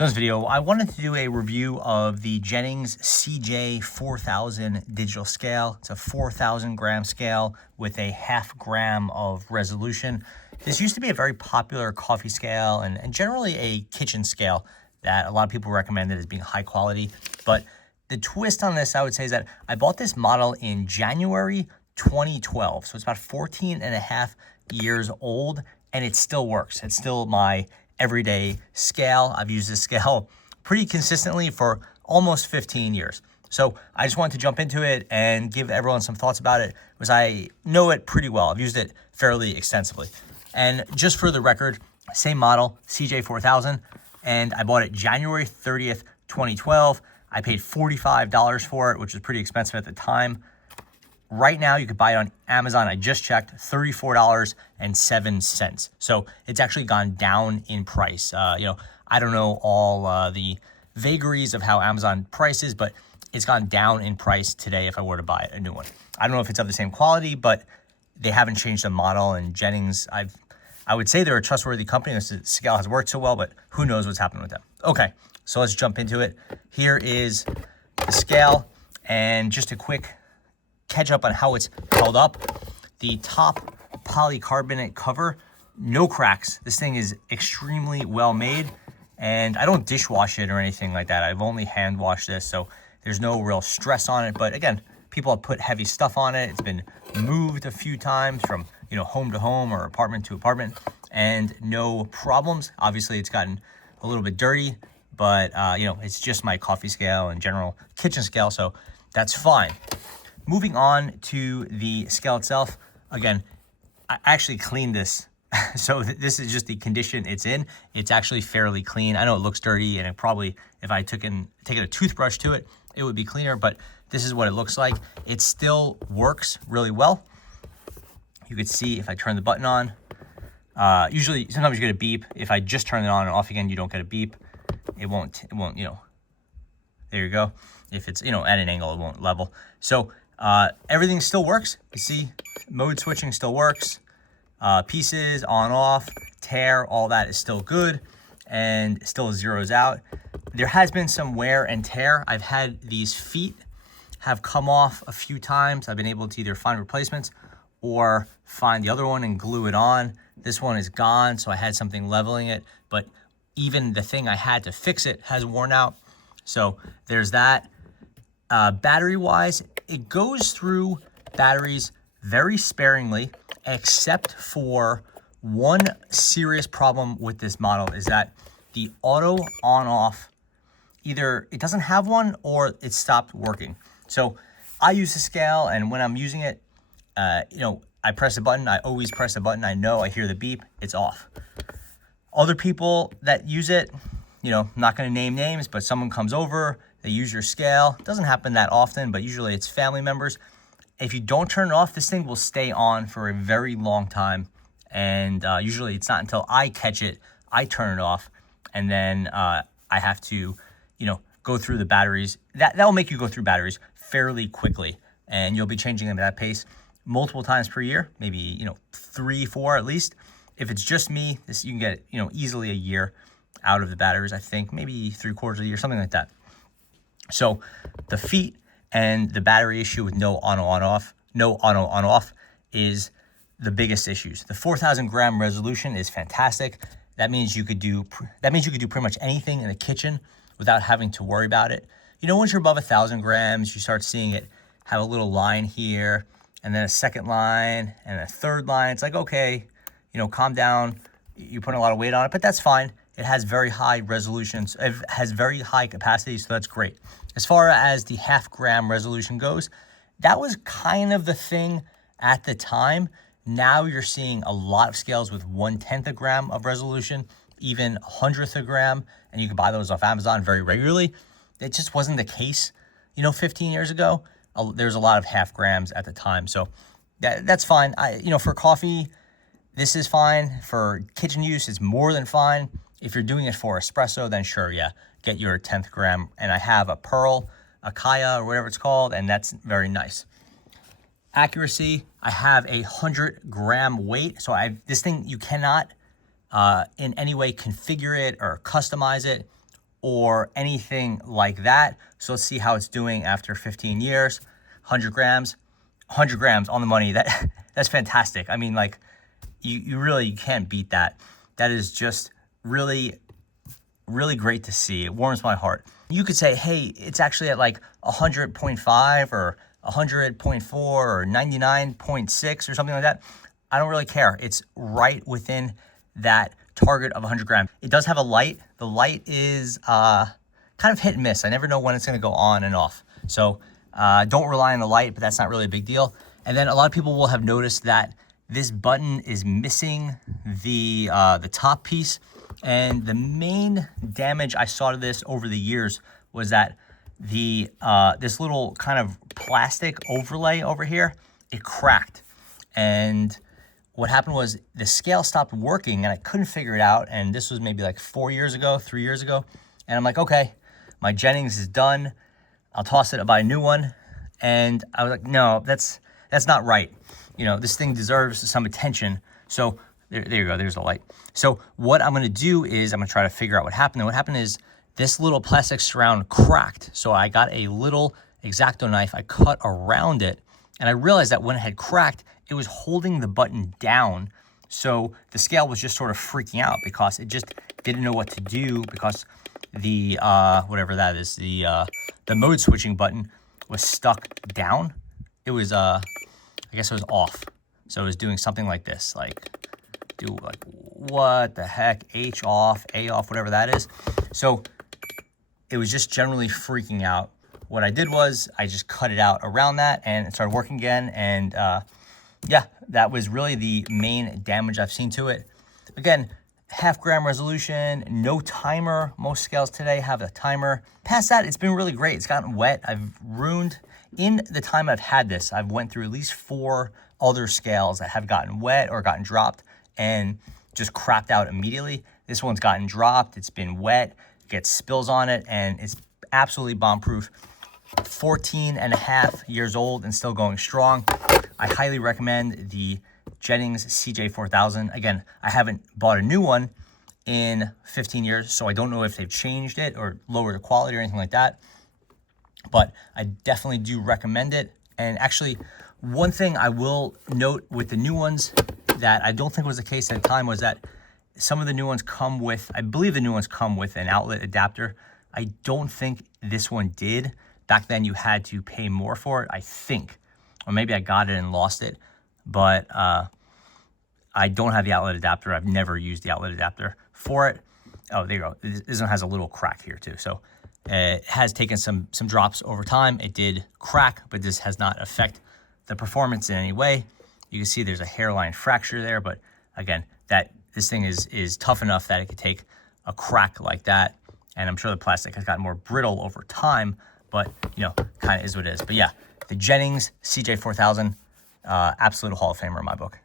So in this video, I wanted to do a review of the Jennings CJ-4000 digital scale. It's a 4,000 gram scale with a 0.5 gram of resolution. This used to be a very popular coffee scale and generally a kitchen scale that a lot of people recommended as being high quality. But the twist on this, I would say, is that I bought this model in January 2012. So it's about 14 and a half years old, and it still works. It's still my everyday scale. I've used this scale pretty consistently for almost 15 years. So I just wanted to jump into it and give everyone some thoughts about it, because I know it pretty well. I've used it fairly extensively. And just for the record, same model, CJ-4000, and I bought it January 30th, 2012. I paid $45 for it, which was pretty expensive at the time. Right now, you could buy it on Amazon. I just checked, $34.07. So it's actually gone down in price. I don't know all the vagaries of how Amazon prices, but it's gone down in price today if I were to buy a new one. I don't know if it's of the same quality, but they haven't changed the model. And Jennings, I would say they're a trustworthy company. This scale has worked so well, but who knows what's happened with them. Okay, so let's jump into it. Here is the scale, and just a quick catch up on how it's held up. The top polycarbonate cover, no cracks. This thing is extremely well made, and I don't dishwash it or anything like that. I've only hand washed this, so there's no real stress on it. But again, people have put heavy stuff on it. It's been moved a few times from home to home or apartment to apartment, and no problems. Obviously, it's gotten a little bit dirty, but it's just my coffee scale and general kitchen scale, so that's fine. Moving on to the scale itself, again, I actually cleaned this. So this is just the condition it's in. It's actually fairly clean. I know it looks dirty, and it probably, if I taken a toothbrush to it, it would be cleaner, but this is what it looks like. It still works really well. You could see if I turn the button on, sometimes you get a beep. If I just turn it on and off again, you don't get a beep. It won't, there you go. If it's, at an angle, it won't level. So everything still works. You see, mode switching still works. Pieces, on, off, tear, all that is still good and still zeroes out. There has been some wear and tear. I've had these feet have come off a few times. I've been able to either find replacements or find the other one and glue it on. This one is gone, so I had something leveling it, but even the thing I had to fix it has worn out. So there's that. Battery-wise, it goes through batteries very sparingly, except for one serious problem with this model is that the auto on-off, either it doesn't have one or it stopped working. So I use the scale, and when I'm using it, I press a button. I always press a button. I know I hear the beep, it's off. Other people that use it, I'm not going to name names, but someone comes over, they use your scale. It doesn't happen that often, but usually it's family members. If you don't turn it off, this thing will stay on for a very long time. And usually it's not until I catch it, I turn it off. And then I have to, go through the batteries. That will make you go through batteries fairly quickly. And you'll be changing them at that pace multiple times per year, maybe, 3, 4 at least. If it's just me, you can get, easily a year out of the batteries, I think, maybe 3/4 of a year, something like that. So the feet and the battery issue with no auto on off is the biggest issues. The 4,000 gram resolution is fantastic. That means you could do pretty much anything in the kitchen without having to worry about it. Once you're above 1,000 grams, you start seeing it have a little line here, and then a second line and a third line. It's like, okay, calm down. You're putting a lot of weight on it, but that's fine. It has very high resolutions. It has very high capacity, so that's great. As far as the 0.5 gram resolution goes, that was kind of the thing at the time. Now you're seeing a lot of scales with 1/10 a gram of resolution, even 1/100 a gram, and you can buy those off Amazon very regularly. It just wasn't the case, 15 years ago. There's a lot of 0.5 grams at the time, so that's fine. For coffee, this is fine. For kitchen use, it's more than fine. If you're doing it for espresso, then sure, yeah, get your 1/10 gram. And I have a Pearl, a Kaya, or whatever it's called, and that's very nice. Accuracy, I have a 100 gram weight. So this thing, you cannot in any way configure it or customize it or anything like that. So let's see how it's doing after 15 years. 100 grams on the money. That's fantastic. I mean, like, you really can't beat that. That is just really, really great to see. It warms my heart. You could say, hey, it's actually at like 100.5 or 100.4 or 99.6 or something like that. I don't really care. It's right within that target of 100 grams. It does have a light. The light is kind of hit and miss. I never know when it's going to go on and off. So don't rely on the light, but that's not really a big deal. And then a lot of people will have noticed that this button is missing the top piece. And the main damage I saw to this over the years was that this little kind of plastic overlay over here, it cracked. And what happened was the scale stopped working and I couldn't figure it out. And this was maybe like 4 years ago, 3 years ago. And I'm like, okay, my Jennings is done. I'll toss it, I'll buy a new one. And I was like, no, that's not right. You know, this thing deserves some attention. So there you go, there's the light. So what I'm gonna do is I'm gonna try to figure out what happened. And what happened is this little plastic surround cracked. So I got a little X-Acto knife, I cut around it, and I realized that when it had cracked, it was holding the button down. So the scale was just sort of freaking out because it just didn't know what to do, because the, whatever that is, the mode switching button was stuck down. It was, I guess it was off. So it was doing something like this, like, do like, what the heck, H off, A off, whatever that is. So it was just generally freaking out. What I did was I just cut it out around that and it started working again. And yeah, that was really the main damage I've seen to it. Again, 0.5 gram resolution, no timer. Most scales today have a timer. Past that, it's been really great. It's gotten wet. I've ruined, in the time I've had this, I've went through at least 4 other scales that have gotten wet or gotten dropped and just crapped out immediately. This one's gotten dropped, it's been wet, gets spills on it, and it's absolutely bomb-proof. 14.5 years old and still going strong. I highly recommend the Jennings CJ-4000. Again, I haven't bought a new one in 15 years, so I don't know if they've changed it or lowered the quality or anything like that. But I definitely do recommend it. And actually, one thing I will note with the new ones that I don't think was the case at the time was that some of the new ones come with, I believe the new ones come with an outlet adapter. I don't think this one did. Back then you had to pay more for it, I think. Or maybe I got it and lost it. But I don't have the outlet adapter. I've never used the outlet adapter for it. Oh, there you go. This one has a little crack here too. So it has taken some drops over time. It did crack, but this has not affected the performance in any way. You can see there's a hairline fracture there, but again, this thing is tough enough that it could take a crack like that. And I'm sure the plastic has gotten more brittle over time, but you know, kind of is what it is. But yeah, the Jennings CJ-4000, absolute Hall of Famer in my book.